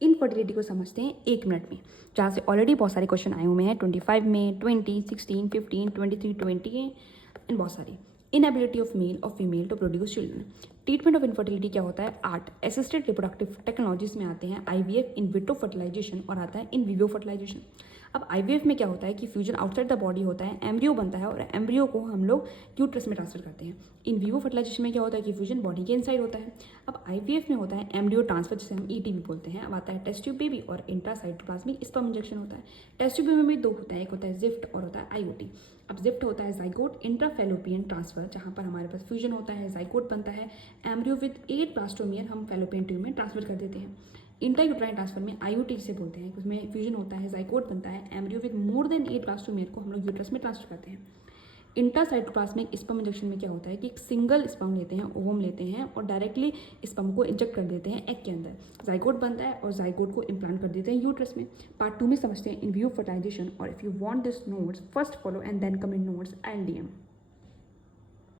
Infertility को समझते हैं 1 मिनट में, जहाँ से ऑलरेडी बहुत सारे क्वेश्चन आए हुए हैं 25 में, 20, 16, 15, 23, 20 एंड बहुत सारे। इनएबिलिटी ऑफ मेल और female to produce children. Treatment of infertility क्या होता है? 8 असिस्टेड रिप्रोडक्टिव टेक्नोलॉजीज में आते हैं IVF, इन विट्रो फर्टिलाइजेशन और आता है इन विवो फर्टिलाइजेशन। अब IVF में क्या होता है कि फ्यूजन आउटसाइड द बॉडी होता है, एम्ब्रियो बनता है और एम्ब्रियो को हम लोग यूट्रस में ट्रांसफर करते हैं। इन विवो फर्टिलाइजेशन में क्या होता है कि फ्यूजन बॉडी के इनसाइड होता है। अब IVF में होता है एम्ब्रियो ट्रांसफर, जिसे हम ET भी बोलते हैं। अब आता है टेस्ट ट्यूब बेबी और इंट्रासाइटोप्लाज्मिक स्पर्म इंजेक्शन होता है। टेस्ट ट्यूब में भी 2 होता है, एक होता है जिफ्ट और होता है IUT। अब जिफ्ट होता है जाइगोट इंट्राफेलोपियन ट्रांसफर, जहाँ पर हमारे पास फ्यूजन होता है, जाइगोट बनता है, एम्ब्रियो विद 8 ब्लास्टोमियर हम फेलोपियन ट्यूब में ट्रांसफर कर देते हैं। इंट्रायूट्राइन ट्रांसफर में IUT से बोलते हैं, उसमें फ्यूजन होता है, जाइगोट बनता है, embryo with more than 8 blastomere को हम लोग यूट्रस में ट्रांसफर करते हैं। इंट्रासाइटोप्लाज्मिक स्पर्म इंजेक्शन में क्या होता है कि एक सिंगल स्पर्म लेते हैं, ओवम लेते हैं और डायरेक्टली स्पर्म को इंजेक्ट कर देते हैं एग के अंदर, जाइगोट बनता है और जाइगोट को इम्प्लांट कर देते हैं यूट्रस में। पार्ट 2 में समझते हैं इन व्यू फर्टिलाइजेशन। और if you want this notes, first follow and then come in notes LDM।